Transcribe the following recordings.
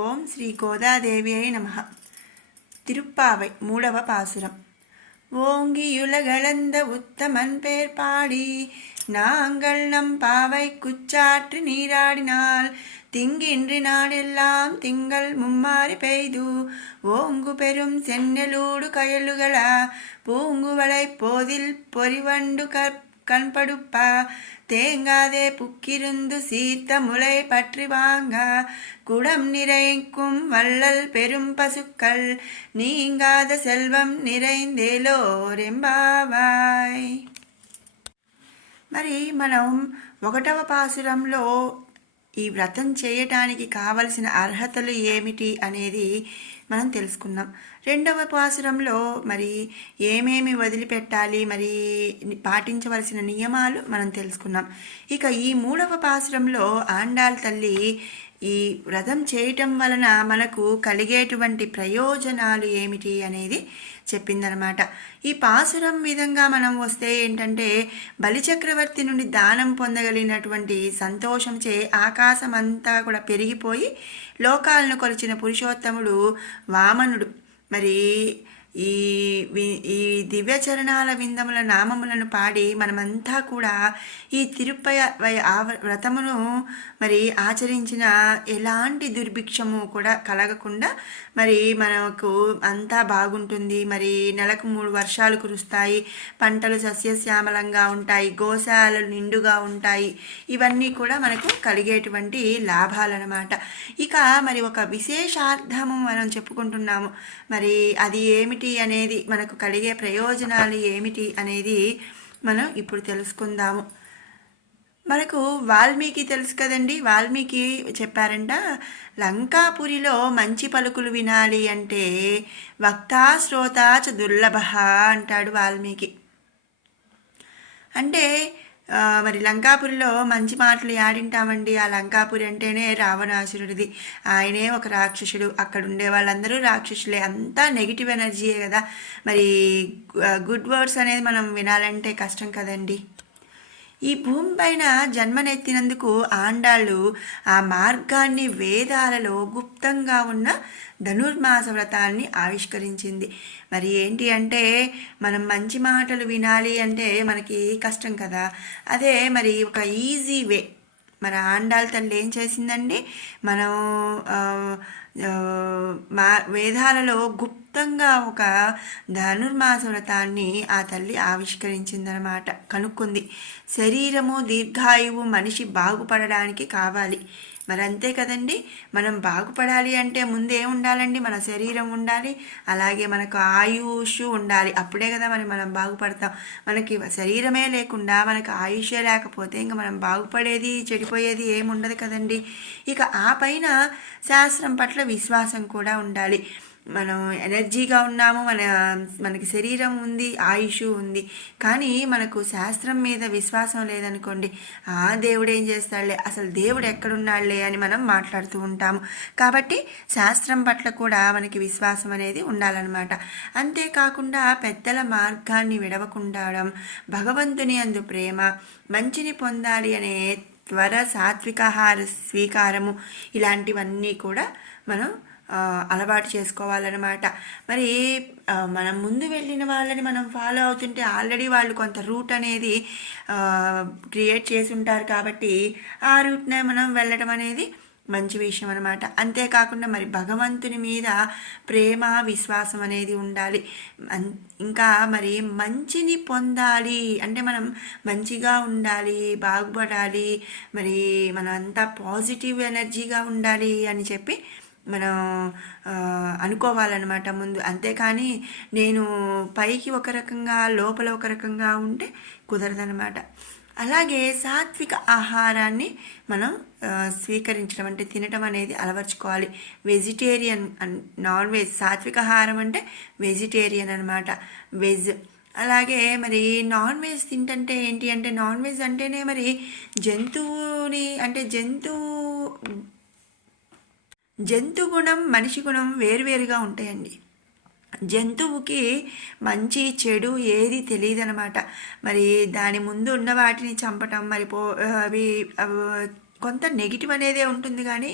ஓம் ஸ்ரீ கோதாதேவியை நமः. திருப்பாவை மூடவ பாசுரம். ஓங்கியுலகளந்த உத்தமன் பேர் பாடி நாங்கள் நம் பாவை குச்சாற்று நீராடினால் திங்கின்றி நாடெல்லாம் திங்கள் மும்மாறி பெய்து ஓங்கு பெரும் சென்னலூடு கயலுகளா பூங்குவளை போதில் பொறிவண்டு கண்படுப்பா தேங்காதே புக்கிருந்து சீர்த்த முளை பற்றி வாங்க குடம் நிறைக்கும் வள்ளல் பெரும் பசுக்கள் நீங்காத செல்వం நிறைந்தేలోరెంబావాయ్. మరి మనం 1వ పాసురంలో ఈ వ్రతం చేయటానికి కావలసిన అర్హతలు ఏమిటి అనేది మనం తెలుసుకున్నాం. 2వ పాసురంలో మరి ఏమేమి వదిలిపెట్టాలి, మరి పాటించవలసిన నియమాలు మనం తెలుసుకున్నాం. ఇక ఈ 3వ పాసురంలో ఆండాళ్ తల్లి ఈ వ్రతం చేయటం వలన మనకు కలిగేటువంటి ప్రయోజనాలు ఏమిటి అనేది చెప్పిందనమాట. ఈ పాసురం విధంగా మనం వస్తే ఏంటంటే బలిచక్రవర్తి నుండి దానం పొందగలిగినటువంటి సంతోషంచే ఆకాశం అంతా కూడా పెరిగిపోయి లోకాలను కొలిచిన పురుషోత్తముడు వామనుడు మరి ఈ దివ్యచరణాల విందముల నామములను పాడి మనమంతా కూడా ఈ తిరుపతి వ్రతమును మరి ఆచరించిన ఎలాంటి దుర్భిక్షము కూడా కలగకుండా మరి మనకు అంతా బాగుంటుంది. మరి నెలకు 3 వర్షాలు కురుస్తాయి, పంటలు సస్యశ్యామలంగా ఉంటాయి, గోశాలలు నిండుగా ఉంటాయి. ఇవన్నీ కూడా మనకు కలిగేటువంటి లాభాలన్నమాట. ఇక మరి ఒక విశేషార్థము మనం చెప్పుకుంటున్నాము. మరి అది ఏమిటి అనేది, మనకు కలిగే ప్రయోజనాలు ఏమిటి అనేది మనం ఇప్పుడు తెలుసుకుందాము. మనకు వాల్మీకి తెలుసు కదండి. వాల్మీకి చెప్పారంట, లంకాపురిలో మంచి పలుకులు వినాలి అంటే వక్తా శ్రోత చ దుర్లభ అంటాడు వాల్మీకి. అంటే మరి లంకాపురిలో మంచి మాటలు యాడింటామండి. ఆ లంకాపురి అంటేనే రావణాసురుడిది, ఆయనే ఒక రాక్షసుడు, అక్కడ ఉండే వాళ్ళందరూ రాక్షసులే, అంతా నెగిటివ్ ఎనర్జీయే కదా. మరి గుడ్ వర్డ్స్ అనేది మనం వినాలంటే కష్టం కదండి. ఈ భూమి పైన జన్మనెత్తినందుకు ఆండాళ్ళు ఆ మార్గాన్ని వేదాలలో గుప్తంగా ఉన్న ధనుర్మాస వ్రతాన్ని ఆవిష్కరించింది. మరి ఏంటి అంటే మనం మంచి మాటలు వినాలి అంటే మనకి కష్టం కదా. అదే మరి ఒక ఈజీ వే మన ఆండాళ్ళ తల్లి ఏం చేసిందండి, మనం వేదాలలో గుప్తంగా ఒక ధనుర్మాస వ్రతాన్ని ఆ తల్లి ఆవిష్కరించిందనమాట. కనుక్కుంది, శరీరము దీర్ఘాయువు మనిషి బాగుపడడానికి కావాలి. మరి అంతే కదండి, మనం బాగుపడాలి అంటే ముందే ఉండాలండి, మన శరీరం ఉండాలి, అలాగే మనకు ఆయుష్ ఉండాలి. అప్పుడే కదా మనం బాగుపడతాం. మనకి శరీరమే లేకుండా మనకు ఆయుషే లేకపోతే ఇంకా మనం బాగుపడేది చెడిపోయేది ఏముండదు కదండి. ఇక ఆ పైన శాస్త్రం పట్ల విశ్వాసం కూడా ఉండాలి. మనం ఎనర్జీగా ఉన్నాము, మనకి శరీరం ఉంది, ఆయుష్ ఉంది, కానీ మనకు శాస్త్రం మీద విశ్వాసం లేదనుకోండి, ఆ దేవుడు ఏం చేస్తాడులే, అసలు దేవుడు ఎక్కడున్నాడులే అని మనం మాట్లాడుతూ ఉంటాము. కాబట్టి శాస్త్రం పట్ల కూడా మనకి విశ్వాసం అనేది ఉండాలన్నమాట. అంతేకాకుండా పెద్దల మార్గాన్ని విడవకుండా, భగవంతుని అందు ప్రేమ, మంచిని పొందాలి అనే త్వర, సాత్వికాహార స్వీకారము, ఇలాంటివన్నీ కూడా మనం అలవాటు చేసుకోవాలన్నమాట. మరి మనం ముందు వెళ్ళిన వాళ్ళని మనం ఫాలో అవుతుంటే ఆల్రెడీ వాళ్ళు కొంత రూట్ అనేది క్రియేట్ చేసి ఉంటారు, కాబట్టి ఆ రూట్నే మనం వెళ్ళడం అనేది మంచి విషయం అనమాట. అంతేకాకుండా మరి భగవంతుని మీద ప్రేమ, విశ్వాసం అనేది ఉండాలి. ఇంకా మరి మంచిని పొందాలి అంటే మనం మంచిగా ఉండాలి, బాగుపడాలి, మరి మనం అంతా పాజిటివ్ ఎనర్జీగా ఉండాలి అని చెప్పి మనం అనుకోవాలన్నమాట ముందు. అంతేకాని నేను పైకి ఒక రకంగా లోపల ఒక రకంగా ఉంటే కుదరదనమాట. అలాగే సాత్విక ఆహారాన్ని మనం స్వీకరించడం అంటే తినటం అనేది అలవర్చుకోవాలి. వెజిటేరియన్, నాన్ వెజ్, సాత్విక ఆహారం అంటే వెజిటేరియన్ అనమాట, వెజ్. అలాగే మరి నాన్ వెజ్ తింటే ఏంటి అంటే, నాన్ వెజ్ అంటేనే మరి జంతువుని అంటే జంతు గుణం, మనిషి గుణం వేరువేరుగా ఉంటాయండి. జంతువుకి మంచి చెడు ఏది తెలియదు అనమాట. మరి దాని ముందు ఉన్న వాటిని చంపటం, మరి అవి కొంత నెగిటివ్ అనేదే ఉంటుంది, కానీ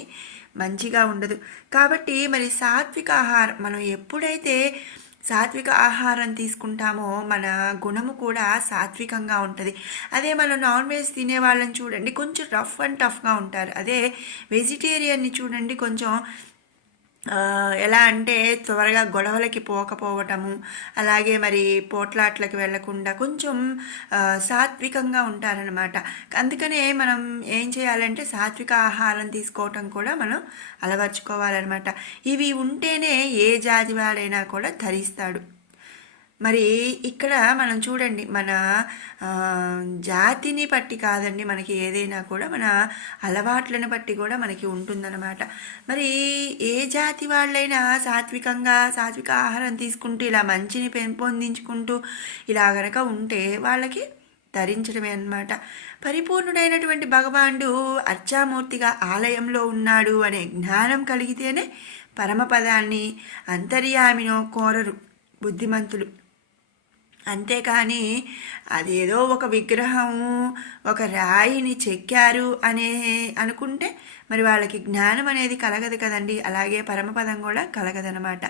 మంచిగా ఉండదు. కాబట్టి మరి సాత్విక ఆహారం మనం ఎప్పుడైతే సాత్విక ఆహారం తీసుకుంటామో మన గుణము కూడా సాత్వికంగా ఉంటుంది. అదే మనం నాన్ వెజ్ తినే వాళ్ళని చూడండి, కొంచెం రఫ్ అండ్ టఫ్గా ఉంటారు. అదే వెజిటేరియన్ని చూడండి, కొంచెం ఎలా అంటే త్వరగా గొడవలకి పోకపోవటము, అలాగే మరి పోట్లాట్లకి వెళ్లకుండా కొంచెం సాత్వికంగా ఉంటారనమాట. అందుకనే మనం ఏం చేయాలంటే సాత్విక ఆహారం తీసుకోవటం కూడా మనం అలవర్చుకోవాలన్నమాట. ఇవి ఉంటేనే ఏ జాతి వాడైనా కూడా ధరిస్తాడు. మరి ఇక్కడ మనం చూడండి, మన జాతిని బట్టి కాదండి మనకి ఏదైనా కూడా, మన అలవాట్లను బట్టి కూడా మనకి ఉంటుందన్నమాట. మరి ఏ జాతి వాళ్ళైనా సాత్విక ఆహారం తీసుకుంటూ ఇలా మంచిని పెంపొందించుకుంటూ ఇలా గనక ఉంటే వాళ్ళకి ధరించడమే అన్నమాట. పరిపూర్ణుడైనటువంటి భగవానుడు అర్చామూర్తిగా ఆలయంలో ఉన్నాడు అనే జ్ఞానం కలిగితేనే పరమపదాన్ని అంతర్యామినో కోరరు బుద్ధిమంతులు. అంతేకాని అదేదో ఒక విగ్రహము, ఒక రాయిని చెక్కారు అనే అనుకుంటే మరి వాళ్ళకి జ్ఞానం అనేది కలగదు కదండి. అలాగే పరమపదం కూడా కలగదనమాట.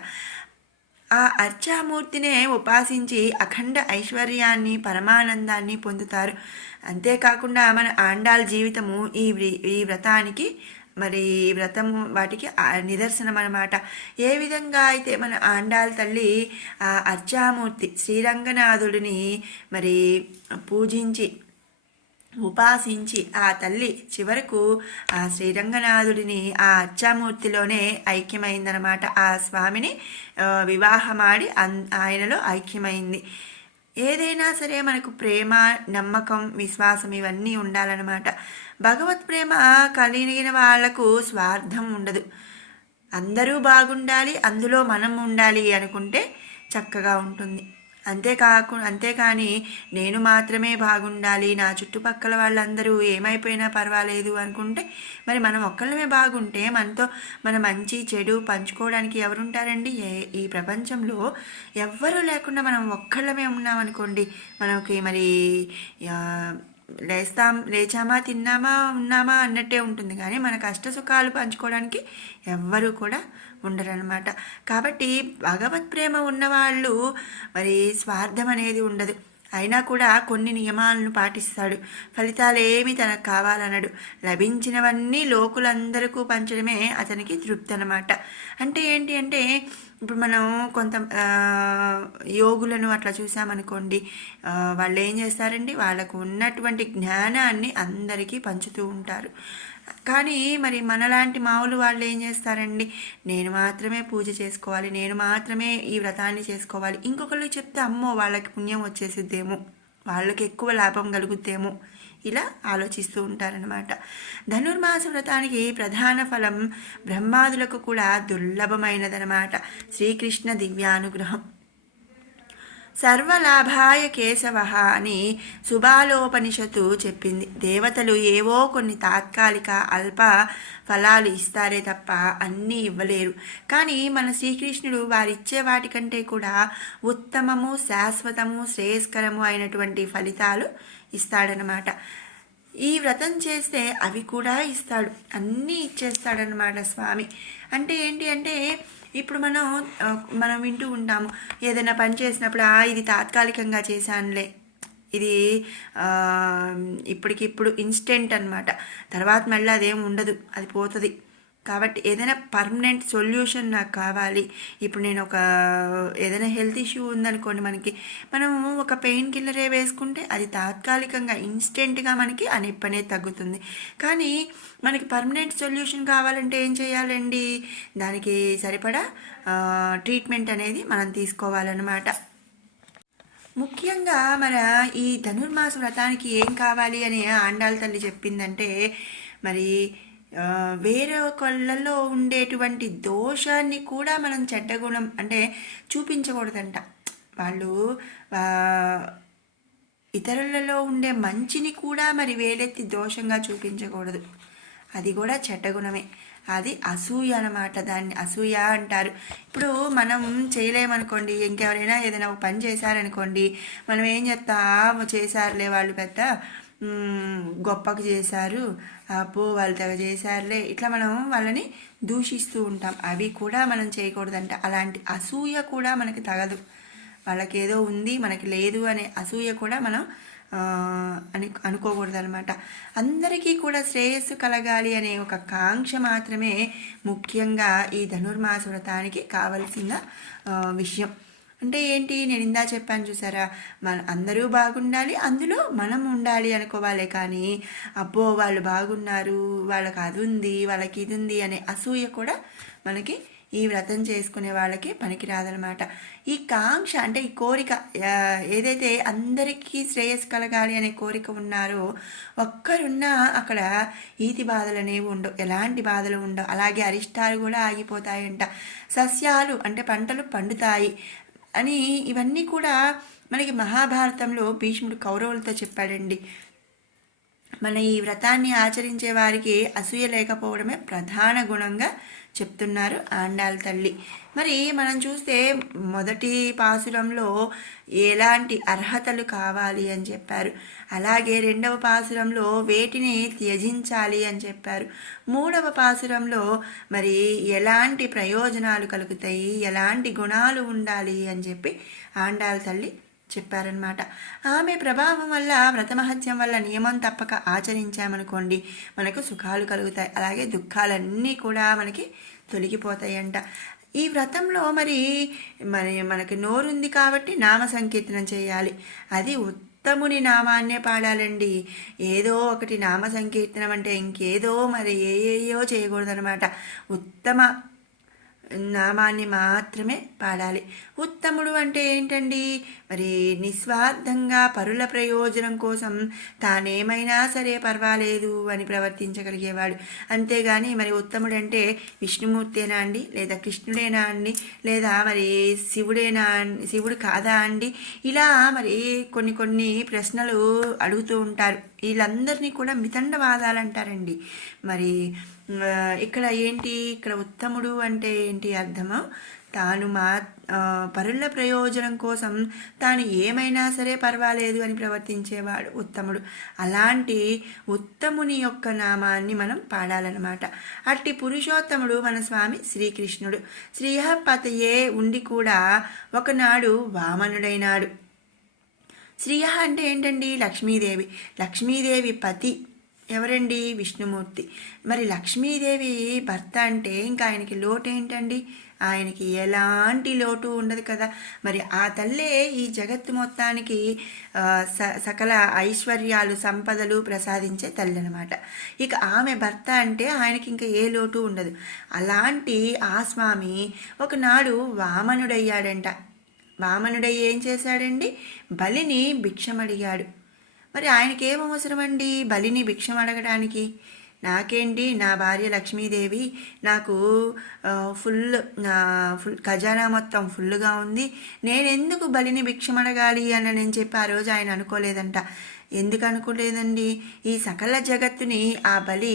ఆ అర్చామూర్తినే ఉపాసించి అఖండ ఐశ్వర్యాన్ని, పరమానందాన్ని పొందుతారు. అంతేకాకుండా మన ఆండాల్ జీవితము ఈ వ్రతానికి మరి వ్రతము వాటికి నిదర్శనం అన్నమాట. ఏ విధంగా అయితే మన ఆండాల్ తల్లి ఆ అర్చామూర్తి శ్రీరంగనాథుడిని మరి పూజించి ఉపాసించి ఆ తల్లి చివరకు ఆ శ్రీరంగనాథుడిని ఆ అర్చామూర్తిలోనే ఐక్యమైందనమాట. ఆ స్వామిని వివాహమాడి ఆయనలో ఐక్యమైంది. ఏదైనా సరే మనకు ప్రేమ, నమ్మకం, విశ్వాసం ఇవన్నీ ఉండాలన్నమాట. భగవత్ ప్రేమ కలిగిన వాళ్లకు స్వార్థం ఉండదు. అందరూ బాగుండాలి, అందులో మనం ఉండాలి అనుకుంటే చక్కగా ఉంటుంది. అంతేకాని నేను మాత్రమే బాగుండాలి, నా చుట్టుపక్కల వాళ్ళందరూ ఏమైపోయినా పర్వాలేదు అనుకుంటే మరి మనం ఒక్కళ్ళమే బాగుంటే మనతో మన మంచి చెడు పంచుకోవడానికి ఎవరుంటారండి? ఈ ప్రపంచంలో ఎవ్వరూ లేకుండా మనం ఒక్కళ్ళమే ఉన్నామనుకోండి, మనకి మరి లేచామా, తిన్నామా, ఉన్నామా అన్నట్టే ఉంటుంది. కానీ మన కష్ట సుఖాలు పంచుకోవడానికి ఎవ్వరూ కూడా ఉండరనమాట. కాబట్టి భగవత్ ప్రేమ ఉన్నవాళ్ళు మరి స్వార్థం అనేది ఉండదు. అయినా కూడా కొన్ని నియమాలను పాటిస్తాడు. ఫలితాలు ఏమి తనకు కావాలన్నాడు. లభించినవన్నీ లోకులందరికీ పంచడమే అతనికి తృప్తి అనమాట. అంటే ఏంటి అంటే ఇప్పుడు మనం కొంత యోగులను అట్లా చూసామనుకోండి, వాళ్ళు ఏం చేస్తారండి, వాళ్ళకు ఉన్నటువంటి జ్ఞానాన్ని అందరికీ పంచుతూ ఉంటారు. కానీ మరి మనలాంటి మామూలు వాళ్ళు ఏం చేస్తారండి, నేను మాత్రమే పూజ చేసుకోవాలి, నేను మాత్రమే ఈ వ్రతాన్ని చేసుకోవాలి, ఇంకొకళ్ళు చెప్తే అమ్మో వాళ్ళకి పుణ్యం వచ్చేసిద్దేమో, వాళ్ళకి ఎక్కువ లాభం కలుగుద్దేమో, ఇలా ఆలోచిస్తూ ఉంటారనమాట. ధనుర్మాస వ్రతానికి ప్రధాన ఫలం బ్రహ్మాదులకు కూడా దుర్లభమైనదనమాట. శ్రీకృష్ణ దివ్యానుగ్రహం. సర్వలాభాయ కేశవ అని సుబాలోపనిషత్తు చెప్పింది. దేవతలు ఏవో కొన్ని తాత్కాలిక అల్ప ఫలాలు ఇస్తారే తప్ప అన్నీ ఇవ్వలేరు. కానీ మన శ్రీకృష్ణుడు వారిచ్చే వాటికంటే కూడా ఉత్తమము, శాశ్వతము, శ్రేయస్కరము అయినటువంటి ఫలితాలు ఇస్తాడనమాట. ఈ వ్రతం చేస్తే అవి కూడా ఇస్తాడు, అన్నీ ఇచ్చేస్తాడనమాట స్వామి. అంటే ఏంటి అంటే ఇప్పుడు మనం వింటూ ఉంటాము, ఏదైనా పని చేసినప్పుడు ఇది తాత్కాలికంగా చేశానులే, ఇది ఇప్పటికిప్పుడు ఇన్స్టెంట్ అనమాట, తర్వాత మళ్ళీ అదేం ఉండదు, అది పోతుంది. కాబట్టి ఏదైనా పర్మనెంట్ సొల్యూషన్ నాకు కావాలి. ఇప్పుడు నేను ఏదైనా హెల్త్ ఇష్యూ ఉందనుకోండి, మనం ఒక పెయిన్ కిల్లరే వేసుకుంటే అది తాత్కాలికంగా ఇన్స్టెంట్గా మనకి ఆ నొప్పి అనేది తగ్గుతుంది. కానీ మనకి పర్మనెంట్ సొల్యూషన్ కావాలంటే ఏం చేయాలండి, దానికి సరిపడా ట్రీట్మెంట్ అనేది మనం తీసుకోవాలన్నమాట. ముఖ్యంగా ఈ ధనుర్మాస వ్రతానికి ఏం కావాలి అని ఆండాళ్ళ తల్లి చెప్పిందంటే, మరి వేరే ఒకళ్ళలో ఉండేటువంటి దోషాన్ని కూడా మనం చెడ్డగుణం అంటే చూపించకూడదంట. వాళ్ళు ఇతరులలో ఉండే మంచిని కూడా మరి వేలెత్తి దోషంగా చూపించకూడదు, అది కూడా చెడ్డగుణమే. అది అసూయ అన్నమాట, దాన్ని అసూయ అంటారు. ఇప్పుడు మనం చేయలేమనుకోండి, ఇంకెవరైనా ఏదైనా ఒక పని చేశారనుకోండి, మనం ఏం చెప్తాము, చేశారులే వాళ్ళు పెద్ద గొప్పకు చేశారు, అబ్బో వాళ్ళు తెగ చేశారులే, ఇట్లా మనం వాళ్ళని దూషిస్తూ ఉంటాం. అవి కూడా మనం చేయకూడదంట. అలాంటి అసూయ కూడా మనకి తగదు. వాళ్ళకి ఏదో ఉంది మనకి లేదు అనే అసూయ కూడా మనం అనుకోకూడదు అనమాట. అందరికీ కూడా శ్రేయస్సు కలగాలి అనే ఒక కాంక్ష మాత్రమే ముఖ్యంగా ఈ ధనుర్మాస వ్రతానికి కావలసిన విషయం. అంటే ఏంటి, నేను ఇందా చెప్పాను చూసారా, అందరూ బాగుండాలి, అందులో మనం ఉండాలి అనుకోవాలి. కానీ అబ్బో వాళ్ళు బాగున్నారు, వాళ్ళకి అది ఉంది, వాళ్ళకి ఇది ఉంది అనే అసూయ కూడా మనకి ఈ వ్రతం చేసుకునే వాళ్ళకి పనికి రాదనమాట. ఈ కాంక్ష అంటే ఈ కోరిక ఏదైతే అందరికీ శ్రేయస్సు కలగాలి అనే కోరిక ఉన్నారో, ఒక్కరున్నా అక్కడ ఈతి బాధలు అనేవి ఉండవు, ఎలాంటి బాధలు ఉండవు. అలాగే అరిష్టాలు కూడా ఆగిపోతాయంట. సస్యాలు అంటే పంటలు పండుతాయి అని ఇవన్నీ కూడా మనకి మహాభారతంలో భీష్ముడు కౌరవులతో చెప్పాడండి. మన ఈ వ్రతాన్ని ఆచరించే వారికి అసూయ లేకపోవడమే ప్రధాన గుణంగా చెప్తున్నారు ఆండాళ్ళ తల్లి. మరి మనం చూస్తే మొదటి పాసురంలో ఎలాంటి అర్హతలు కావాలి అని చెప్పారు. అలాగే రెండవ పాసురంలో వేటిని త్యజించాలి అని చెప్పారు. మూడవ పాసురంలో మరి ఎలాంటి ప్రయోజనాలు కలుగుతాయి, ఎలాంటి గుణాలు ఉండాలి అని చెప్పి ఆండాళ్ళ తల్లి చెప్పారనమాట. ఆమె ప్రభావం వల్ల, వ్రతమహత్యం వల్ల నియమం తప్పక ఆచరించామనుకోండి మనకు సుఖాలు కలుగుతాయి, అలాగే దుఃఖాలన్నీ కూడా మనకి తొలగిపోతాయంట. ఈ వ్రతంలో మరి మనకి నోరుంది కాబట్టి నామ సంకీర్తనం చేయాలి. అది ఉత్తముని నామాన్నే పాడాలండి. ఏదో ఒకటి నామ సంకీర్తనం అంటే ఇంకేదో మరి ఏయో చేయకూడదనమాట. ఉత్తమ నామాన్ని మాత్రమే పాడాలి. ఉత్తముడు అంటే ఏంటండి, మరి నిస్వార్థంగా పరుల ప్రయోజనం కోసం తానేమైనా సరే పర్వాలేదు అని ప్రవర్తించగలిగేవాడు. అంతేగాని మరి ఉత్తముడు అంటే విష్ణుమూర్తేనా అండి, లేదా కృష్ణుడేనా అండి, లేదా మరి శివుడు కాదా అండి, ఇలా మరి కొన్ని ప్రశ్నలు అడుగుతూ ఉంటారు. వీళ్ళందరినీ కూడా మితండవాదాలు అంటారండి. మరి ఇక్కడ ఏంటి, ఇక్కడ ఉత్తముడు అంటే ఏంటి అర్థము, తాను పరుల ప్రయోజనం కోసం తాను ఏమైనా సరే పర్వాలేదు అని ప్రవర్తించేవాడు ఉత్తముడు. అలాంటి ఉత్తముని యొక్క నామాన్ని మనం పాడాలన్నమాట. అట్టి పురుషోత్తముడు మన స్వామి శ్రీకృష్ణుడు. శ్రీహపతయే ఉండి కూడా ఒకనాడు వామనుడైనాడు. శ్రీయ అంటే ఏంటండి, లక్ష్మీదేవి. లక్ష్మీదేవి పతి ఎవరండి, విష్ణుమూర్తి. మరి లక్ష్మీదేవి భర్త అంటే ఇంకా ఆయనకి లోటు ఏంటండి, ఆయనకి ఎలాంటి లోటు ఉండదు కదా. మరి ఆ తల్లే ఈ జగత్తు మొత్తానికి సకల ఐశ్వర్యాలు సంపదలు ప్రసాదించే తల్లి అనమాట. ఇక ఆమె భర్త అంటే ఆయనకి ఇంకా ఏ లోటు ఉండదు. అలాంటి ఆ స్వామి ఒకనాడు వామనుడయ్యాడంట. వామనుడై ఏం చేశాడండి, బలిని భిక్షమడిగాడు. మరి ఆయనకేం అవసరం అండి బలిని భిక్షం అడగడానికి? నాకేంటి, నా భార్య లక్ష్మీదేవి నాకు ఫుల్ ఖజానా మొత్తం ఫుల్గా ఉంది, నేనెందుకు బలిని భిక్షం అడగాలి అని నేను చెప్పి ఆ రోజు ఆయన అనుకోలేదంట. ఎందుకు అనుకోలేదండి, ఈ సకల జగత్తుని ఆ బలి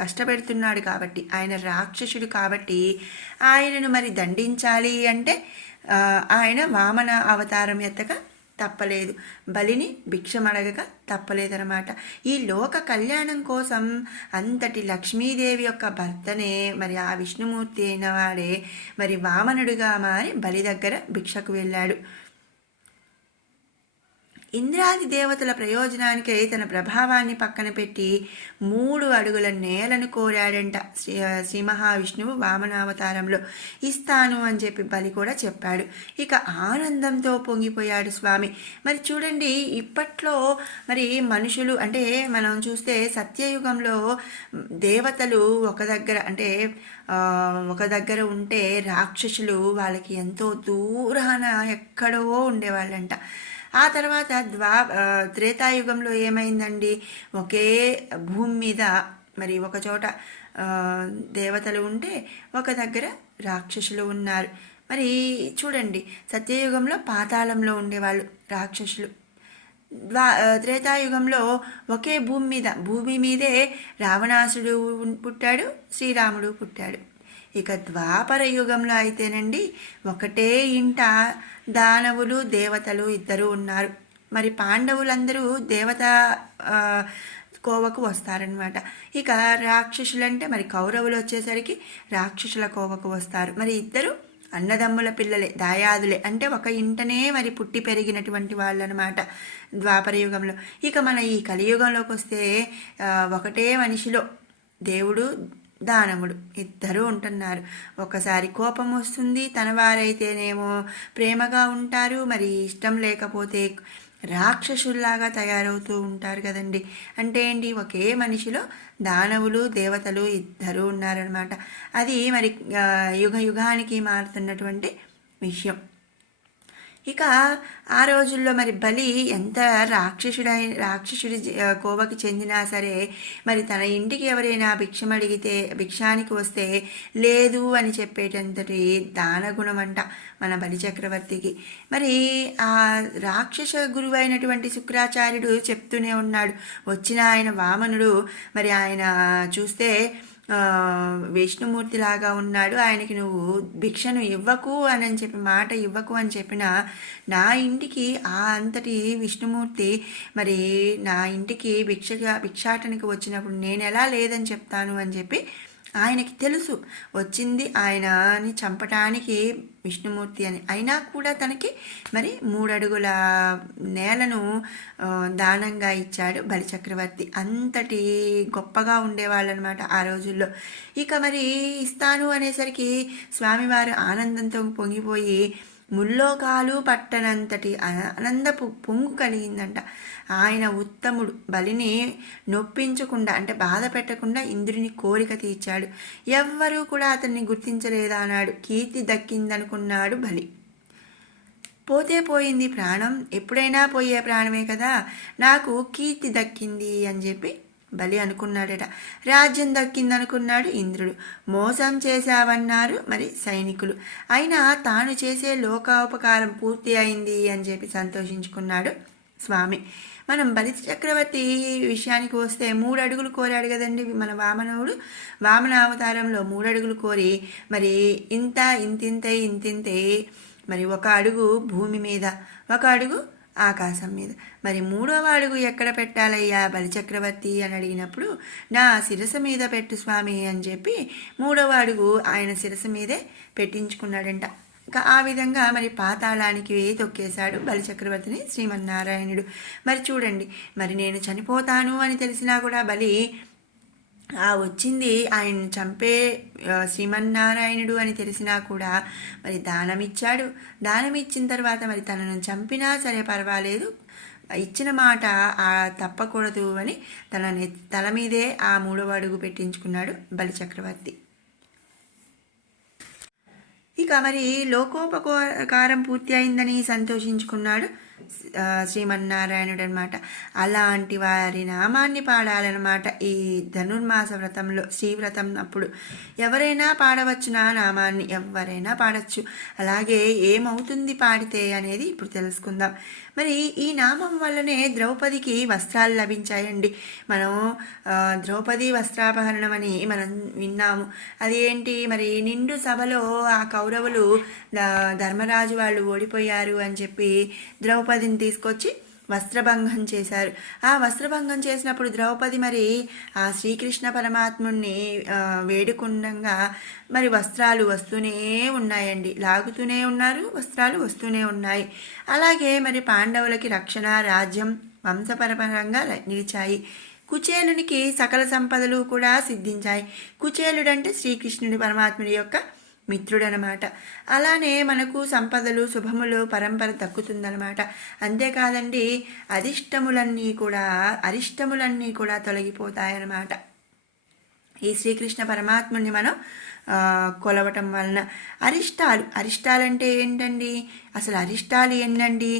కష్టపెడుతున్నాడు కాబట్టి, ఆయన రాక్షసుడు కాబట్టి ఆయనను మరి దండించాలి అంటే ఆయన వామన అవతారం ఎత్తక తప్పలేదు, బలిని భిక్షమడగక తప్పలేదన్నమాట. ఈ లోక కళ్యాణం కోసం అంతటి లక్ష్మీదేవి యొక్క భర్తనే మరి ఆ విష్ణుమూర్తి అయిన వాడే మరి వామనుడిగా మారి బలి దగ్గర భిక్షకు వెళ్ళాడు. ఇంద్రాది దేవతల ప్రయోజనానికై తన ప్రభావాన్ని పక్కన పెట్టి 3 అడుగుల నేలను కోరాడంట శ్రీ మహావిష్ణువు వామనావతారంలో. ఇస్తాను అని చెప్పి బలి కూడా చెప్పాడు. ఇక ఆనందంతో పొంగిపోయాడు స్వామి. మరి చూడండి, ఇప్పట్లో మరి మనుషులు అంటే మనం చూస్తే సత్యయుగంలో దేవతలు ఒక దగ్గర ఉంటే రాక్షసులు వాళ్ళకి ఎంతో దూరాన ఎక్కడో ఉండేవాళ్ళంట. ఆ తర్వాత త్రేతాయుగంలో ఏమైందండి, ఒకే భూమి మీద మరి ఒక చోట దేవతలు ఉంటే ఒక దగ్గర రాక్షసులు ఉన్నారు. మరి చూడండి, సత్యయుగంలో పాతాళంలో ఉండేవాళ్ళు రాక్షసులు, త్రేతాయుగంలో ఒకే భూమి మీదే రావణాసుడు పుట్టాడు, శ్రీరాముడు పుట్టాడు. ఇక ద్వాపర యుగంలో అయితేనండి ఒకటే ఇంట దానవులు దేవతలు ఇద్దరు ఉన్నారు. మరి పాండవులందరూ దేవత కోవకు వస్తారనమాట. ఇక రాక్షసులంటే మరి కౌరవులు వచ్చేసరికి రాక్షసుల కోవకు వస్తారు. మరి ఇద్దరు అన్నదమ్ముల పిల్లలే, దాయాదులే, అంటే ఒక ఇంటనే మరి పుట్టి పెరిగినటువంటి వాళ్ళు అనమాట ద్వాపర యుగంలో. ఇక మన ఈ కలియుగంలోకి వస్తే ఒకటే మనిషిలో దేవుడు దానవుడు ఇద్దరూ ఉంటున్నారు. ఒకసారి కోపం వస్తుంది, తన వారైతేనేమో ప్రేమగా ఉంటారు, మరి ఇష్టం లేకపోతే రాక్షసుల్లాగా తయారవుతూ ఉంటారు కదండి. అంటే ఏంటి, ఒకే మనిషిలో దానవులు దేవతలు ఇద్దరు ఉన్నారనమాట. అది మరి యుగ యుగానికి మారుతున్నటువంటి విషయం. ఇక ఆ రోజుల్లో మరి బలి ఎంత రాక్షసుడి కోవకి చెందినా సరే, మరి తన ఇంటికి ఎవరైనా భిక్షం అడిగితే, భిక్షానికి వస్తే లేదు అని చెప్పేటంతటి దానగుణం అంట మన బలి చక్రవర్తికి. మరి ఆ రాక్షస గురువు అయినటువంటి శుక్రాచార్యుడు చెప్తూనే ఉన్నాడు. వచ్చిన ఆయన వామనుడు, మరి ఆయన చూస్తే విష్ణుమూర్తిలాగా ఉన్నాడు, ఆయనకి నువ్వు భిక్షను ఇవ్వకు అని చెప్పి, మాట ఇవ్వకు అని చెప్పిన నా ఇంటికి ఆ అంతటి విష్ణుమూర్తి మరి నా ఇంటికి భిక్షాటనికి వచ్చినప్పుడు నేను ఎలా లేదని చెప్తాను అని చెప్పి ఆయనకి తెలుసు వచ్చింది ఆయనని చంపటానికి విష్ణుమూర్తి అని. అయినా కూడా తనకి మరి 3 అడుగుల నేలను దానంగా ఇచ్చాడు బలిచక్రవర్తి. అంతటి గొప్పగా ఉండేవాళ్ళు అనమాట ఆ రోజుల్లో. ఇక మరి ఇస్తాను అనేసరికి స్వామివారు ఆనందంతో పొంగిపోయి ముల్లోకాలు పట్టనంతటి ఆనంద పొంగు కలిగిందంట. ఆయన ఉత్తముడు, బలిని నొప్పించకుండా అంటే బాధ పెట్టకుండా ఇంద్రుని కోరిక తీర్చాడు. ఎవ్వరూ కూడా అతన్ని గుర్తించలేదా అన్నాడు. కీర్తి దక్కిందనుకున్నాడు బలి. పోతే పోయింది ప్రాణం, ఎప్పుడైనా పోయే ప్రాణమే కదా, నాకు కీర్తి దక్కింది అని చెప్పి బలి అనుకున్నాడట. రాజ్యం దక్కిందనుకున్నాడు ఇంద్రుడు. మోసం చేశావన్నారు మరి సైనికులు. అయినా తాను చేసే లోకోపకారం పూర్తి అయింది అని చెప్పి సంతోషించుకున్నాడు స్వామి. మనం బలి చక్రవర్తి విషయానికి వస్తే 3 అడుగులు కోరాడు కదండి మన వామన అవతారంలో 3 అడుగులు కోరి మరి ఇంతింతే మరి 1 అడుగు భూమి మీద, 1 అడుగు ఆకాశం మీద, మరి 3వ అడుగు ఎక్కడ పెట్టాలయ్యా బలిచక్రవర్తి అని అడిగినప్పుడు నా శిరస్సు మీద పెట్టు స్వామి అని చెప్పి 3వ అడుగు ఆయన శిరస్సు మీదే పెట్టించుకున్నాడంట. ఇంకా ఆ విధంగా మరి పాతాళానికి తొక్కేశాడు బలిచక్రవర్తిని శ్రీమన్నారాయణుడు. మరి చూడండి, మరి నేను చనిపోతాను అని తెలిసినా కూడా బలి వచ్చింది ఆయన చంపే శ్రీమన్నారాయణుడు అని తెలిసినా కూడా మరి దానమిచ్చాడు. దానం ఇచ్చిన తర్వాత మరి తనను చంపినా సరే పర్వాలేదు, ఇచ్చిన మాట తప్పకూడదు అని తల మీదే ఆ 3వ అడుగు పెట్టించుకున్నాడు బలిచక్రవర్తి. ఇక మరి లోకోపకారం పూర్తి అయిందని సంతోషించుకున్నాడు శ్రీమన్నారాయణుడు అనమాట. అలాంటి వారి నామాన్ని పాడాలన్నమాట ఈ ధనుర్మాస వ్రతంలో, శ్రీవ్రతం అప్పుడు. ఎవరైనా పాడవచ్చు నా నామాన్ని, ఎవరైనా పాడచ్చు. అలాగే ఏమవుతుంది పాడితే అనేది ఇప్పుడు తెలుసుకుందాం. మరి ఈ నామం వల్లనే ద్రౌపదికి వస్త్రాలు లభించాయండి. మనం ద్రౌపది వస్త్రాపహరణం అని మనం విన్నాము. అది ఏంటి, మరి నిండు సభలో ఆ కౌరవులు ధర్మరాజు వాళ్ళు ఓడిపోయారు అని చెప్పి ద్రౌపదిని తీసుకొచ్చి వస్త్రభంగం చేశారు. ఆ వస్త్రభంగం చేసినప్పుడు ద్రౌపది మరి ఆ శ్రీకృష్ణ పరమాత్ముణ్ణి వేడుకుండగా మరి వస్త్రాలు వస్తూనే ఉన్నాయండి, లాగుతూనే ఉన్నారు, వస్త్రాలు వస్తూనే ఉన్నాయి. అలాగే మరి పాండవులకి రక్షణ, రాజ్యం వంశపరపరంగా నిలిచాయి. కుచేలునికి సకల సంపదలు కూడా సిద్ధించాయి. కుచేలుడంటే శ్రీకృష్ణుడి పరమాత్ముడి యొక్క మిత్రుడనమాట. అలానే మనకు సంపదలు, శుభములు, పరంపర దక్కుతుందనమాట. అంతేకాదండి, అరిష్టములన్నీ కూడా తొలగిపోతాయన్నమాట ఈ శ్రీకృష్ణ పరమాత్ముని మనం కొలవటం వలన. అరిష్టాలంటే ఏంటండి, అసలు అరిష్టాలు ఏంటండి?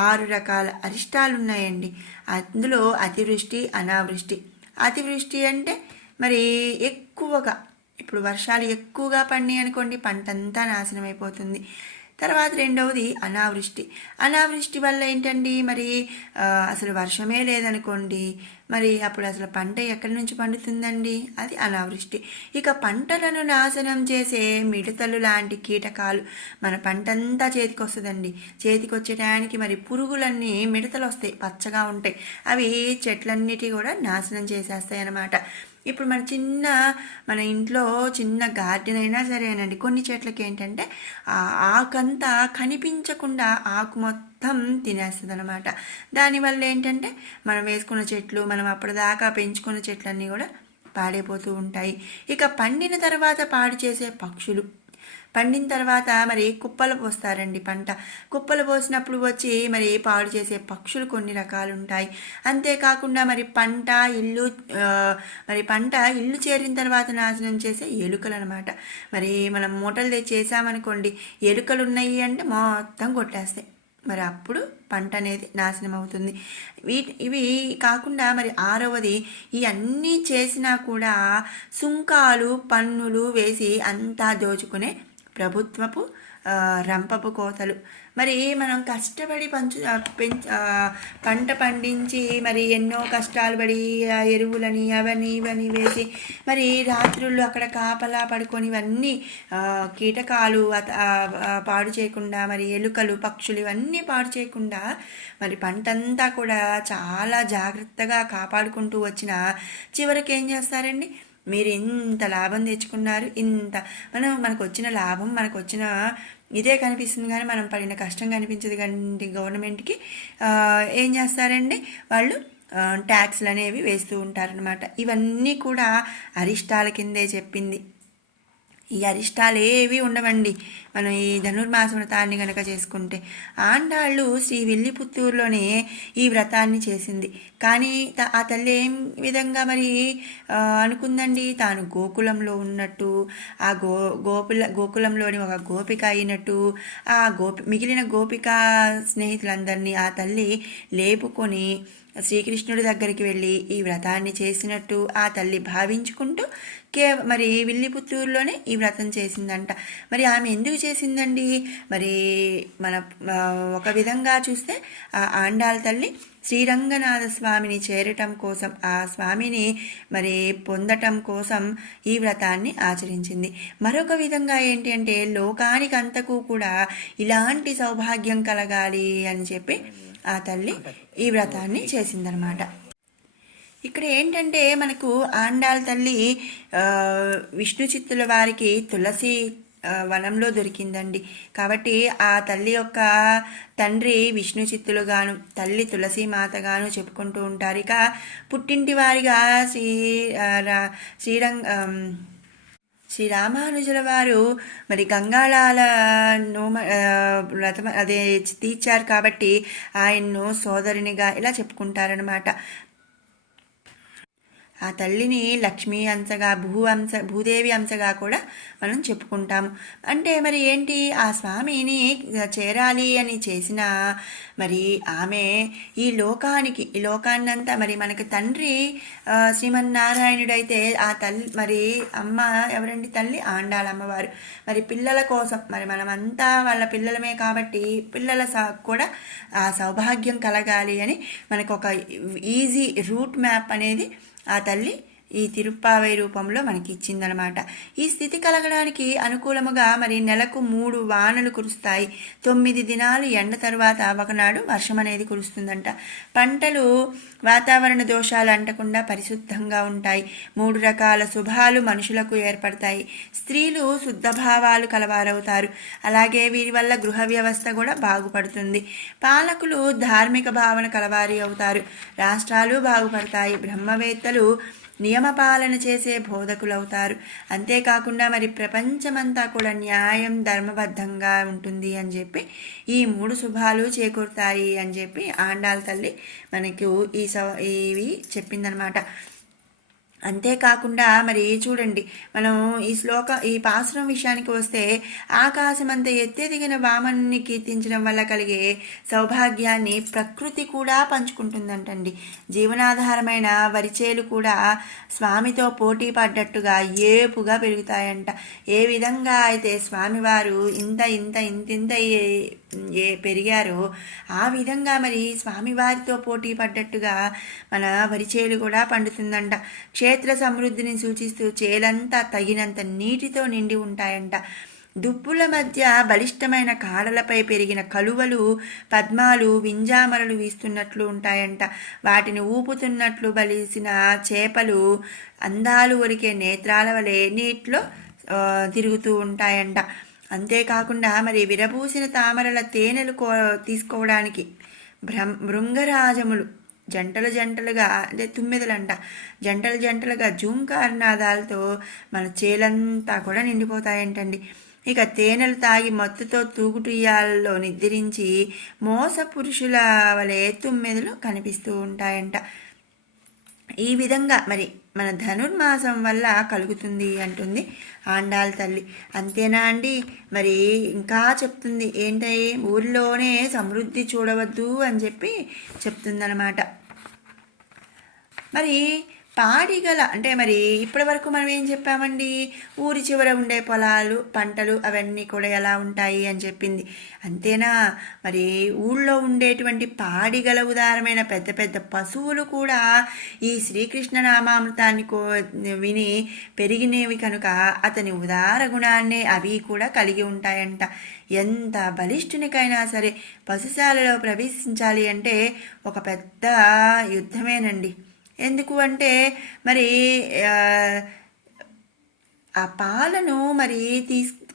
6 రకాల అరిష్టాలు ఉన్నాయండి. అందులో అతివృష్టి, అనావృష్టి. అతివృష్టి అంటే మరి ఎక్కువగా, ఇప్పుడు వర్షాలు ఎక్కువగా పడినాయి అనుకోండి, పంటంతా నాశనం అయిపోతుంది. తర్వాత రెండవది అనావృష్టి. అనావృష్టి వల్ల ఏంటండి మరి అసలు వర్షమే లేదనుకోండి, మరి అప్పుడు అసలు పంట ఎక్కడి నుంచి పండుతుందండి? అది అనావృష్టి. ఇక పంటలను నాశనం చేసే మిడతలు లాంటి కీటకాలు మన పంటంతా చేతికి వస్తుందండి. చేతికి వచ్చేటానికి మరి పురుగులన్నీ మిడతలు వస్తాయి, పచ్చగా ఉంటాయి. అవి చెట్లన్నిటి కూడా నాశనం చేసేస్తాయి అన్నమాట. ఇప్పుడు మన ఇంట్లో చిన్న గార్డెన్ అయినా సరేనండి, కొన్ని చెట్లకి ఏంటంటే ఆ ఆకంతా కనిపించకుండా ఆకు మొత్తం తినేస్తుంది అనమాట. దానివల్ల ఏంటంటే మనం వేసుకున్న చెట్లు, మనం అప్పటిదాకా పెంచుకున్న చెట్లన్నీ కూడా పాడైపోతూ ఉంటాయి. ఇక పండిన తర్వాత పాడు చేసే పక్షులు. పండిన తర్వాత మరి కుప్పలు పోస్తారండి. కుప్పలు పోసినప్పుడు వచ్చి మరి పాడు చేసే పక్షులు కొన్ని రకాలు ఉంటాయి. అంతేకాకుండా మరి పంట ఇల్లు చేరిన తర్వాత నాశనం చేసే ఎలుకలు అనమాట. మరి మనం మూటలు తెచ్చేసామనుకోండి, ఎలుకలు ఉన్నాయి అంటే మొత్తం కొట్టేస్తాయి. మరి అప్పుడు పంట అనేది నాశనం అవుతుంది. ఇవి కాకుండా మరి ఆరవది, ఇవన్నీ చేసినా కూడా సుంకాలు పన్నులు వేసి అంతా దోచుకునే ప్రభుత్వపు రంపపు కోతలు. మరి మనం కష్టపడి పంట పండించి మరి ఎన్నో కష్టాలు పడి ఎరువులని అవన్నీ ఇవన్నీ వేసి మరి రాత్రుళ్ళు అక్కడ కాపలా పడుకొని ఇవన్నీ కీటకాలు పాడు చేయకుండా, మరి ఎలుకలు పక్షులు ఇవన్నీ పాడు చేయకుండా మరి పంటంతా కూడా చాలా జాగ్రత్తగా కాపాడుకుంటూ వచ్చిన చివరికి ఏం చేస్తారండి? మీరు ఇంత లాభం తెచ్చుకున్నారు, మనకు వచ్చిన లాభం, మనకు వచ్చిన ఇదే కనిపిస్తుంది కానీ మనం పడిన కష్టం కనిపించదు. కానీ గవర్నమెంట్కి ఏం చేస్తారండి వాళ్ళు? ట్యాక్స్లు అనేవి వేస్తూ ఉంటారనమాట. ఇవన్నీ కూడా అరిష్టాల కిందే చెప్పింది. ఈ అరిష్టాలు ఏవి ఉండవండి మనం ఈ ధనుర్మాస వ్రతాన్ని కనుక చేసుకుంటే. ఆండాళ్ళు శ్రీ విల్లిపుత్తూరులోనే ఈ వ్రతాన్ని చేసింది. కానీ ఆ తల్లి ఏం విధంగా మరి అనుకుందండి? తాను గోకులంలో ఉన్నట్టు, ఆ గోకులంలోని ఒక గోపిక అయినట్టు, మిగిలిన గోపిక స్నేహితులందరినీ ఆ తల్లి లేపుకొని శ్రీకృష్ణుడి దగ్గరికి వెళ్ళి ఈ వ్రతాన్ని చేసినట్టు ఆ తల్లి భావించుకుంటూ మరి విల్లిపుత్తూరులోనే ఈ వ్రతం చేసిందంట. మరి ఆమె ఎందుకు చేసిందండి? మరి మన ఒక విధంగా చూస్తే ఆ ఆండాళ్ళ తల్లి శ్రీరంగనాథ స్వామిని చేరటం కోసం, ఆ స్వామిని మరి పొందటం కోసం ఈ వ్రతాన్ని ఆచరించింది. మరొక విధంగా ఏంటి అంటే లోకానికంతకు కూడా ఇలాంటి సౌభాగ్యం కలగాలి అని చెప్పి ఆ తల్లి ఈ వ్రతాన్ని చేసిందనమాట. ఇక్కడ ఏంటంటే మనకు ఆండాళ్ళ తల్లి విష్ణు చిత్తుల వారికి తులసి వనంలో దొరికిందండి. కాబట్టి ఆ తల్లి యొక్క తండ్రి విష్ణు చిత్తులుగాను, తల్లి తులసీమాతగాను చెప్పుకుంటూ ఉంటారు. ఇక పుట్టింటి వారిగా శ్రీరామానుజుల వారు మరి గంగాళాల వ్రతం తీర్చారు కాబట్టి ఆయన్ను సోదరునిగా ఇలా చెప్పుకుంటారనమాట. ఆ తల్లిని లక్ష్మీ అంశగా, భూదేవి అంశగా కూడా మనం చెప్పుకుంటాము. అంటే మరి ఏంటి, ఆ స్వామిని చేరాలి అని చేసిన మరి ఆమె ఈ లోకాన్నంతా మరి మనకి తండ్రి శ్రీమన్నారాయణుడైతే ఆ తల్లి మరి అమ్మ ఎవరండి? తల్లి ఆండాళమ్మవారు. మరి పిల్లల కోసం మరి మనమంతా వాళ్ళ పిల్లలమే కాబట్టి పిల్లల కూడా ఆ సౌభాగ్యం కలగాలి అని మనకు ఒక ఈజీ రూట్ మ్యాప్ అనేది ఆ తల్లి ఈ తిరుప్పావై రూపంలో మనకి ఇచ్చిందనమాట. ఈ స్థితి కలగడానికి అనుకూలముగా మరి నెలకు 3 వానలు కురుస్తాయి. 9 దినాలు ఎండ తర్వాత ఒకనాడు వర్షం అనేది కురుస్తుందంట. పంటలు వాతావరణ దోషాలు అంటకుండా పరిశుద్ధంగా ఉంటాయి. 3 రకాల శుభాలు మనుషులకు ఏర్పడతాయి. స్త్రీలు శుద్ధ భావాలు కలవారవుతారు. అలాగే వీరి వల్ల గృహ వ్యవస్థ కూడా బాగుపడుతుంది. పాలకులు ధార్మిక భావన కలవారి అవుతారు. రాష్ట్రాలు బాగుపడతాయి. బ్రహ్మవేత్తలు నియమపాలన చేసే బోధకులవుతారు. అంతేకాకుండా మరి ప్రపంచమంతా కూడా న్యాయం ధర్మబద్ధంగా ఉంటుంది అని చెప్పి ఈ 3 శుభాలు చేకూరుతాయి అని చెప్పి ఆండాళ్ళ తల్లి మనకు ఇవి చెప్పిందనమాట. అంతేకాకుండా మరి చూడండి, మనం ఈ పాసురం విషయానికి వస్తే, ఆకాశమంత ఎత్తెదిగిన వామన్ని కీర్తించడం వల్ల కలిగే సౌభాగ్యాన్ని ప్రకృతి కూడా పంచుకుంటుందంటండి. జీవనాధారమైన వరిచేలు కూడా స్వామితో పోటీ పడ్డట్టుగా ఏపుగా పెరుగుతాయంట. ఏ విధంగా అయితే స్వామివారు ఇంత పెరిగారో, ఆ విధంగా మరి స్వామివారితో పోటీ పడ్డట్టుగా మన వరిచేలు కూడా పండుతుందంట. క్షేత్ర సమృద్ధిని సూచిస్తూ చేలంతా తగినంత నీటితో నిండి ఉంటాయంట. దుప్పుల మధ్య బలిష్టమైన కాడలపై పెరిగిన కలువలు, పద్మాలు, వింజామరలు వీస్తున్నట్లు ఉంటాయంట. వాటిని ఊపుతున్నట్లు బలిసిన చేపలు అందాలు ఒరికే నేత్రాల వలె నీటిలో తిరుగుతూ ఉంటాయంట. అంతేకాకుండా మరి విరబూసిన తామరల తేనెలు తీసుకోవడానికి భృంగరాజములు జంటలుగా, అంటే తుమ్మెదలంట, జంటలుగా జూంకార్ నాదాలతో మన చేలంతా కూడా నిండిపోతాయంటండి. ఇక తేనెలు తాగి మత్తుతో తూగుటుయ్యాలలో నిద్రించి మోస పురుషుల వలె తుమ్మెదలు కనిపిస్తూ ఉంటాయంట. ఈ విధంగా మరి మన ధనుర్మాసం వల్ల కలుగుతుంది అంటుంది ఆండాళ్ళ తల్లి. అంతేనా అండి? మరి ఇంకా చెప్తుంది ఏంటంటే, ఊరిలోనే సమృద్ధి చూడవద్దు అని చెప్పి చెప్తుందన్నమాట. మరి పాడిగల అంటే మరి ఇప్పటి వరకు మనం ఏం చెప్పామండి, ఊరి చివర ఉండే పొలాలు, పంటలు అవన్నీ కూడా ఎలా ఉంటాయి అని చెప్పింది. అంతేనా? మరి ఊళ్ళో ఉండేటువంటి పాడిగల ఉదారమైన పెద్ద పెద్ద పశువులు కూడా ఈ శ్రీకృష్ణ నామామృతాన్ని విని పెరిగినవి కనుక అతని ఉదార గుణాన్నే అవి కూడా కలిగి ఉంటాయంట. ఎంత బలిష్ఠునికైనా సరే పశుశాలలో ప్రవేశించాలి అంటే ఒక పెద్ద యుద్ధమేనండి. ఎందుకు అంటే మరి ఆ పాలను మరి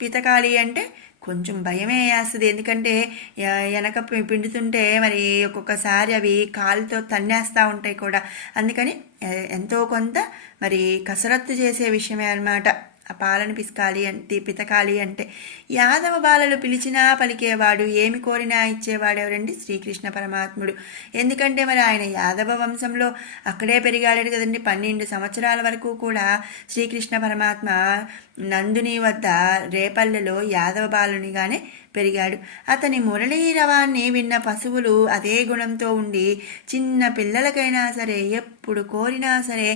పితకాలి అంటే కొంచెం భయమే వేస్తుంది. ఎందుకంటే వెనక పిండుతుంటే మరి ఒక్కొక్కసారి అవి కాలుతో తన్నేస్తూ ఉంటాయి కూడా. అందుకని ఎంతో కొంత మరి కసరత్తు చేసే విషయమే అన్నమాట ఆ పాలను పితకాలి అంటే. యాదవ బాలలు పిలిచినా పలికేవాడు, ఏమి కోరినా ఇచ్చేవాడు ఎవరండి? శ్రీకృష్ణ పరమాత్ముడు. ఎందుకంటే మరి ఆయన యాదవ వంశంలో అక్కడే పెరిగాడు కదండి. 12 సంవత్సరాల వరకు కూడా శ్రీకృష్ణ పరమాత్మ నందుని వద్ద రేపల్లెలో యాదవ బాలునిగానే పెరిగాడు. అతని మురళీరవాన్ని విన్న పశువులు అదే గుణంతో ఉండి చిన్న పిల్లలకైనా సరే ఎప్పుడు కోరినా సరే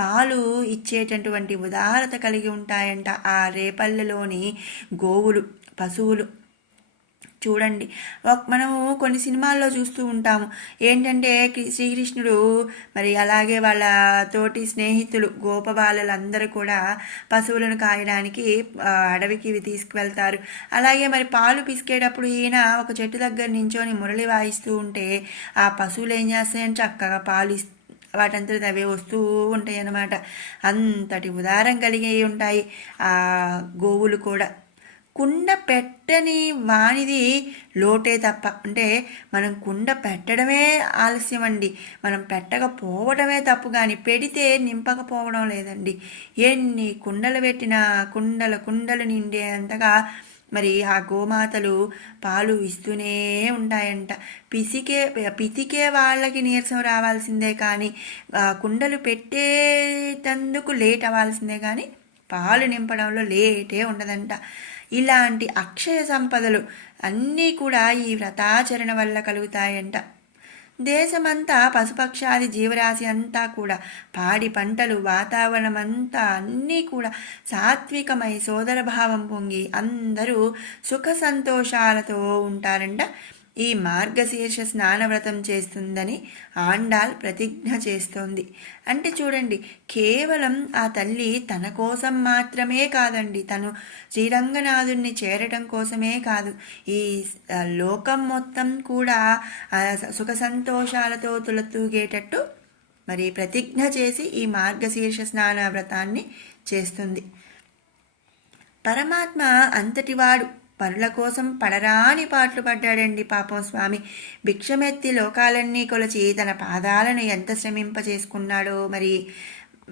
పాలు ఇచ్చేటటువంటి ఉదారత కలిగి ఉంటాయంట ఆ రేపల్లెలోని గోవులు, పశువులు. చూడండి, మనము కొన్ని సినిమాల్లో చూస్తూ ఉంటాము ఏంటంటే శ్రీకృష్ణుడు మరి అలాగే వాళ్ళ తోటి స్నేహితులు గోపబాలలందరూ కూడా పశువులను కాయడానికి అడవికి తీసుకువెళ్తారు. అలాగే మరి పాలు పిసికేటప్పుడు ఈయన ఒక చెట్టు దగ్గర నించొని మురళి వాయిస్తూ ఉంటే ఆ పశువులు ఏం చేస్తాయంటే చక్కగా పాలు వాటంతటి అవే వస్తూ ఉంటాయి అన్నమాట. అంతటి ఉదారం కలిగి ఉంటాయి ఆ గోవులు కూడా. కుండ పెట్టని వానిది లోటే తప్ప, అంటే మనం కుండ పెట్టడమే ఆలస్యం అండి, మనం పెట్టకపోవడమే తప్పు, కానీ పెడితే నింపకపోవడం లేదండి. ఎన్ని కుండలు పెట్టినా కుండలు నిండేంతగా మరి ఆ గోమాతలు పాలు ఇస్తూనే ఉంటాయంట. పితికే వాళ్ళకి నీరసం రావాల్సిందే కానీ కుండలు పెట్టేటందుకు లేట్ అవ్వాల్సిందే కానీ పాలు నింపడంలో లేటే ఉండదంట. ఇలాంటి అక్షయ సంపదలు అన్నీ కూడా ఈ వ్రతాచరణ వల్ల కలుగుతాయంట. దేశమంతా పశుపక్షాది జీవరాశి అంతా కూడా, పాడి పంటలు, వాతావరణం అంతా అన్నీ కూడా సాత్వికమై సోదరభావం పొంగి అందరూ సుఖ సంతోషాలతో ఉంటారంట. ఈ మార్గశీర్ష స్నానవ్రతం చేస్తుందని ఆండాల్ ప్రతిజ్ఞ చేస్తోంది. అంటే చూడండి, కేవలం ఆ తల్లి తన కోసం మాత్రమే కాదండి, తను శ్రీరంగనాథుణ్ణి చేరటం కోసమే కాదు, ఈ లోకం మొత్తం కూడా సుఖ సంతోషాలతో తులతూగేటట్టు మరి ప్రతిజ్ఞ చేసి ఈ మార్గశీర్ష స్నాన వ్రతాన్ని చేస్తుంది. పరమాత్మ అంతటివాడు, పరుల కోసం పడరాని పాటలు పడ్డాడండి పాపం స్వామి. భిక్షమెత్తి లోకాలన్నీ కొలచి తన పాదాలను ఎంత శ్రమింపచేసుకున్నాడో.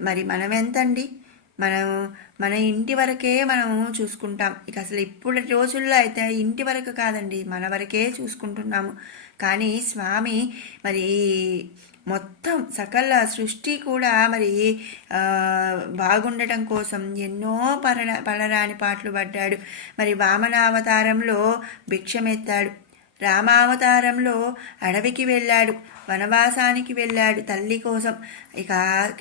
మరి మనమెంతండి? మన ఇంటి వరకే మనం చూసుకుంటాం. ఇక అసలు ఇప్పుడు రోజుల్లో అయితే ఇంటి వరకు కాదండి, మన వరకే చూసుకుంటున్నాము. కానీ స్వామి మరి మొత్తం సకల సృష్టి కూడా మరి బాగుండటం కోసం ఎన్నో పడరాని పాటలు పడ్డాడు. మరి వామనావతారంలో భిక్షమెత్తాడు, రామావతారంలో అడవికి వెళ్ళాడు, వనవాసానికి వెళ్ళాడు తల్లి కోసం. ఇక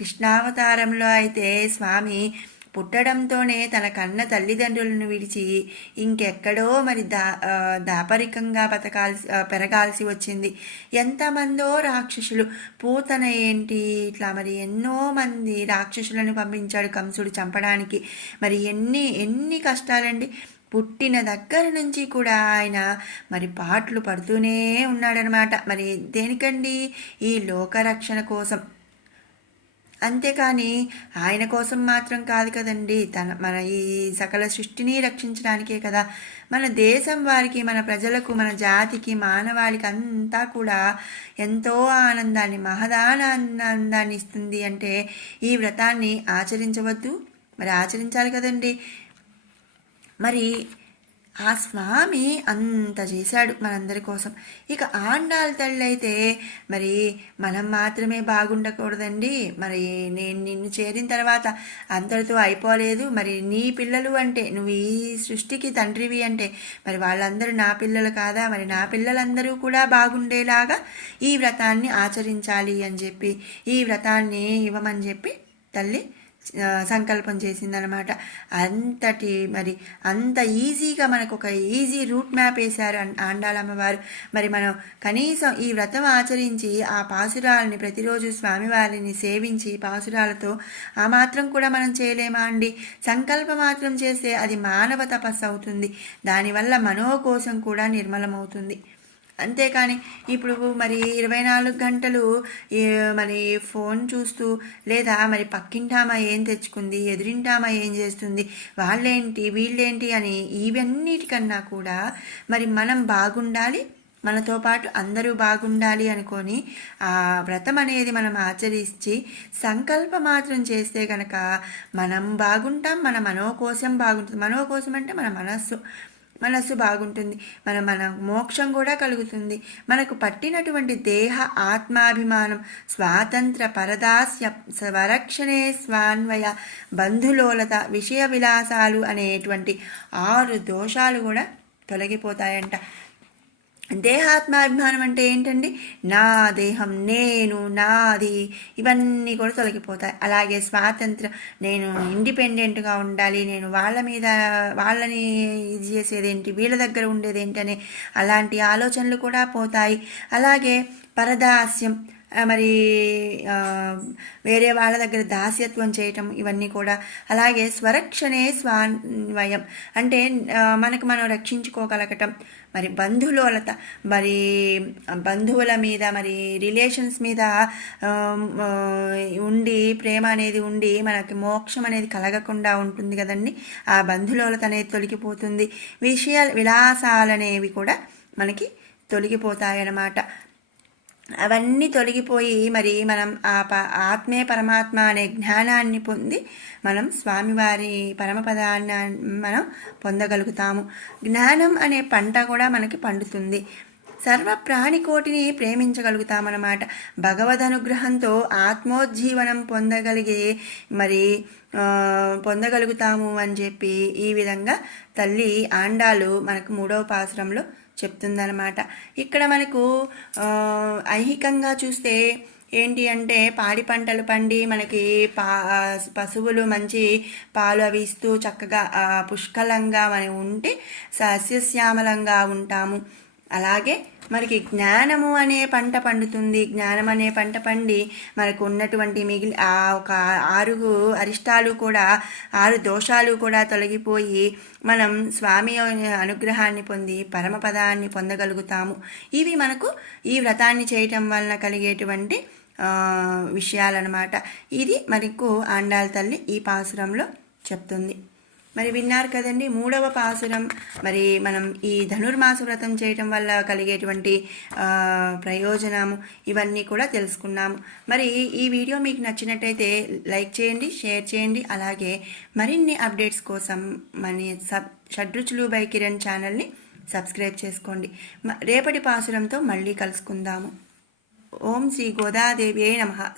కృష్ణావతారంలో అయితే స్వామి పుట్టడంతోనే తన కన్న తల్లిదండ్రులను విడిచి ఇంకెక్కడో మరి దాపరికంగా పెరగాల్సి వచ్చింది. ఎంతమందో రాక్షసులు, పూతన ఏంటి, ఇట్లా మరి ఎన్నో మంది రాక్షసులను పంపించాడు కంసుడు చంపడానికి. మరి ఎన్ని కష్టాలండి. పుట్టిన దగ్గర నుంచి కూడా ఆయన మరి పాటలు పడుతూనే ఉన్నాడనమాట. మరి దేనికండి? ఈ లోకరక్షణ కోసం. అంతేకాని ఆయన కోసం మాత్రం కాదు కదండి, మన ఈ సకల సృష్టిని రక్షించడానికే కదా. మన దేశం వారికి, మన ప్రజలకు, మన జాతికి, మానవాళికి అంతా కూడా ఎంతో ఆనందాన్ని, మహదానందాన్ని ఇస్తుంది. అంటే ఈ వ్రతాన్ని ఆచరించవద్దు? మరి ఆచరించాలి కదండి. మరి ఆ స్వామి అంత చేశాడు మనందరి కోసం. ఇక ఆండాళ్ళ తల్లి అయితే మరి మనం మాత్రమే బాగుండకూడదండి. మరి నేను నిన్ను చేరిన తర్వాత అందరితో అయిపోలేదు. మరి నీ పిల్లలు అంటే, నువ్వు ఈ సృష్టికి తండ్రివి అంటే మరి వాళ్ళందరూ నా పిల్లలు కాదా? మరి నా పిల్లలందరూ కూడా బాగుండేలాగా ఈ వ్రతాన్ని ఆచరించాలి అని చెప్పి, ఈ వ్రతాన్ని ఇవ్వమని చెప్పి తల్లి సంకల్పం చేసిందనమాట. అంత ఈజీగా మనకు ఒక ఈజీ రూట్ మ్యాప్ వేశారు ఆండాళమ్మవారు. మరి మనం కనీసం ఈ వ్రతం ఆచరించి ఆ పాసురాలని ప్రతిరోజు స్వామివారిని సేవించి పాసురాలతో ఆ మాత్రం కూడా మనం చేయలేమా అండి? సంకల్ప మాత్రం చేస్తే అది మానవ తపస్సు అవుతుంది. దానివల్ల మనోకోశం కూడా నిర్మలమవుతుంది. అంతేకాని ఇప్పుడు మరి 24 గంటలు మరి ఫోన్ చూస్తూ, లేదా మరి పక్కింటామా ఏం తెచ్చుకుంది, ఎదురింటామా ఏం చేస్తుంది, వాళ్ళేంటి వీళ్ళేంటి అని ఇవన్నిటికన్నా కూడా మరి మనం బాగుండాలి, మనతో పాటు అందరూ బాగుండాలి అనుకొని ఆ వ్రతం అనేది మనం ఆచరించి సంకల్ప మాత్రం చేస్తే కనుక మనం బాగుంటాం. మన మనోకోశం బాగుంటుంది. మనోకోశం అంటే మన మనస్సు బాగుంటుంది. మన మోక్షం కూడా కలుగుతుంది. మనకు పట్టినటువంటి దేహ ఆత్మాభిమానం, స్వాతంత్ర పరదాస్య స్వరక్షణే స్వాన్వయ బంధులోలత విషయ విలాసాలు అనేటువంటి 6 దోషాలు కూడా తొలగిపోతాయంట. దేహాత్మాభిమానం అంటే ఏంటండి? నా దేహం, నేను, నాది, ఇవన్నీ కూడా తొలగిపోతాయి. అలాగే స్వాతంత్రం, నేను ఇండిపెండెంట్గా ఉండాలి, నేను వాళ్ళని ఇది చేసేదేంటి, వీళ్ళ దగ్గర ఉండేదేంటి అనే అలాంటి ఆలోచనలు కూడా పోతాయి. అలాగే పరదాస్యం, మరి వేరే వాళ్ళ దగ్గర దాస్యత్వం చేయటం, ఇవన్నీ కూడా. అలాగే స్వరక్షణే స్వాన్వయం అంటే మనకు మనం రక్షించుకోగలగటం. మరి బంధులోలత, మరి బంధువుల మీద, మరి రిలేషన్స్ మీద ఉండి ప్రేమ అనేది ఉండి మనకి మోక్షం అనేది కలగకుండా ఉంటుంది కదండి. ఆ బంధులోలత అనేది తొలగిపోతుంది. విలాసాలనేవి కూడా మనకి తొలగిపోతాయన్నమాట. అవన్నీ తొలగిపోయి మరి మనం ఆత్మే పరమాత్మ అనే జ్ఞానాన్ని పొంది మనం స్వామివారి పరమపదాన్ని మనం పొందగలుగుతాము. జ్ఞానం అనే పంట కూడా మనకి పండుతుంది. సర్వ ప్రాణికోటిని ప్రేమించగలుగుతామన్నమాట. భగవద్ అనుగ్రహంతో ఆత్మోజ్జీవనం పొందగలుగుతాము అని చెప్పి ఈ విధంగా తల్లి ఆండాలు మనకు 3వ పాసురంలో చెప్తుందన్నమాట. ఇక్కడ మనకు ఐహికంగా చూస్తే ఏంటి అంటే పాడి పంటలు పండి మనకి పశువులు మంచి పాలు అవి ఇస్తూ చక్కగా పుష్కలంగా మనం ఉంటే సస్యశ్యామలంగా ఉంటాము. అలాగే మనకి జ్ఞానము అనే పంట పండుతుంది. జ్ఞానం అనే పంట పండి మనకు ఉన్నటువంటి ఒక 6 అరిష్టాలు కూడా, 6 దోషాలు కూడా తొలగిపోయి మనం స్వామి అనుగ్రహాన్ని పొంది పరమపదాన్ని పొందగలుగుతాము. ఇవి మనకు ఈ వ్రతాన్ని చేయటం వలన కలిగేటువంటి విషయాలన్నమాట. ఇది మనకు ఆండాళ్ళ తల్లి ఈ పాసురంలో చెప్తుంది. మరి విన్నారు కదండి 3వ పాసురం. మరి మనం ఈ ధనుర్మాస వ్రతం చేయటం వల్ల కలిగేటువంటి ప్రయోజనము ఇవన్నీ కూడా తెలుసుకున్నాము. మరి ఈ వీడియో మీకు నచ్చినట్టయితే లైక్ చేయండి, షేర్ చేయండి. అలాగే మరిన్ని అప్డేట్స్ కోసం మన షడ్రుచులు బై కిరణ్ ఛానల్ని సబ్స్క్రైబ్ చేసుకోండి. రేపటి పాసురంతో మళ్ళీ కలుసుకుందాము. ఓం శ్రీ గోదాదేవ్యై నమః.